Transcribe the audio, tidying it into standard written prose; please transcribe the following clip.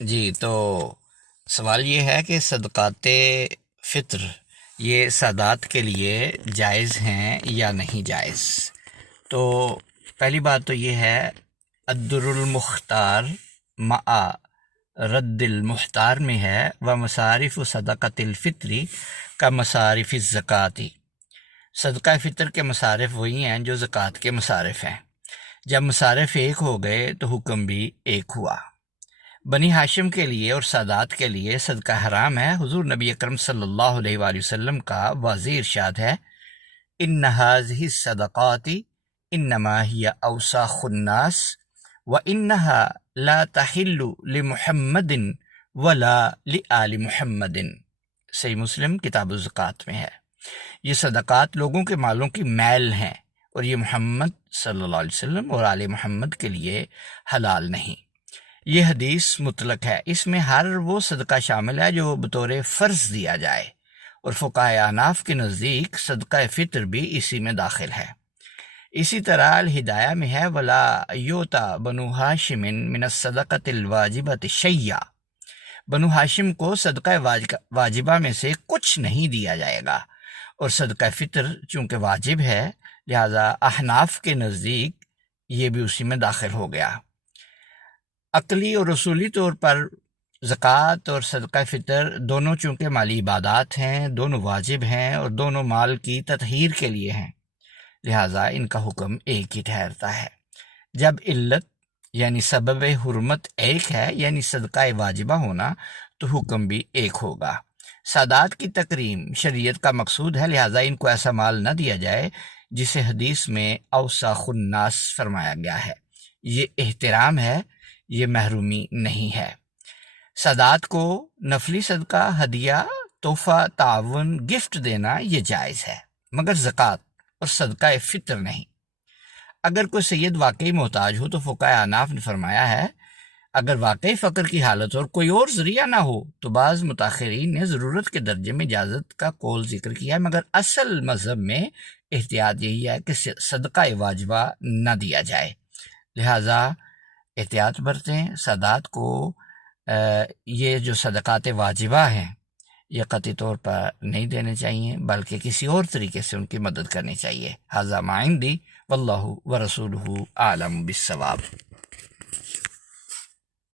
جی تو سوال یہ ہے کہ صدقات فطر یہ سادات کے لیے جائز ہیں یا نہیں جائز؟ تو پہلی بات تو یہ ہے، الدر المختار مع رد المختار میں ہے، و مصارف صدقۃ الفطری کا مصارف الزکاتی، صدقہ فطر کے مصارف وہی ہیں جو زکوٰۃ کے مصارف ہیں۔ جب مصارف ایک ہو گئے تو حکم بھی ایک ہوا۔ بنی ہاشم کے لیے اور سادات کے لیے صدقہ حرام ہے۔ حضور نبی اکرم صلی اللہ علیہ وآلہ وسلم کا واضح ارشاد ہے، ان هذه الصدقات انما هي اوساخ الناس وانها لا تحل لمحمد ولا لآل محمد۔ صحیح مسلم کتاب الزکوٰۃ میں ہے، یہ صدقات لوگوں کے مالوں کی میل ہیں اور یہ محمد صلی اللہ علیہ وسلم اور آل محمد کے لیے حلال نہیں۔ یہ حدیث مطلق ہے، اس میں ہر وہ صدقہ شامل ہے جو بطور فرض دیا جائے، اور فقہائے احناف کے نزدیک صدقہ فطر بھی اسی میں داخل ہے۔ اسی طرح الہدایہ میں ہے، ولا یوتا بنو ہاشم من الصدقۃ الواجبۃ شیئا، بنو ہاشم کو صدقہ واجبہ میں سے کچھ نہیں دیا جائے گا، اور صدقہ فطر چونکہ واجب ہے لہذا احناف کے نزدیک یہ بھی اسی میں داخل ہو گیا۔ عقلی اور رسولی طور پر زکوٰۃ اور صدقہ فطر دونوں چونکہ مالی عبادات ہیں، دونوں واجب ہیں اور دونوں مال کی تطہیر کے لیے ہیں، لہٰذا ان کا حکم ایک ہی ٹھہرتا ہے۔ جب علت یعنی سبب حرمت ایک ہے، یعنی صدقہ واجبہ ہونا، تو حکم بھی ایک ہوگا۔ سادات کی تکریم شریعت کا مقصود ہے، لہٰذا ان کو ایسا مال نہ دیا جائے جسے حدیث میں اوساخ الناس فرمایا گیا ہے۔ یہ احترام ہے، یہ محرومی نہیں ہے۔ سادات کو نفلی صدقہ، ہدیہ، تحفہ، تعاون، گفٹ دینا یہ جائز ہے، مگر زکوٰۃ اور صدقہ فطر نہیں۔ اگر کوئی سید واقعی محتاج ہو تو فقہائے احناف نے فرمایا ہے، اگر واقعی فقر کی حالت اور کوئی اور ذریعہ نہ ہو تو بعض متاخرین نے ضرورت کے درجے میں اجازت کا قول ذکر کیا ہے، مگر اصل مذہب میں احتیاط یہی ہے کہ صدقہ واجبہ نہ دیا جائے، لہٰذا احتیاط برتیں۔ سادات کو یہ جو صدقات واجبہ ہیں یہ قطعی طور پر نہیں دینے چاہیے، بلکہ کسی اور طریقے سے ان کی مدد کرنی چاہیے۔ ھذا ما عندی واللہ ورسولہ اعلم بالصواب۔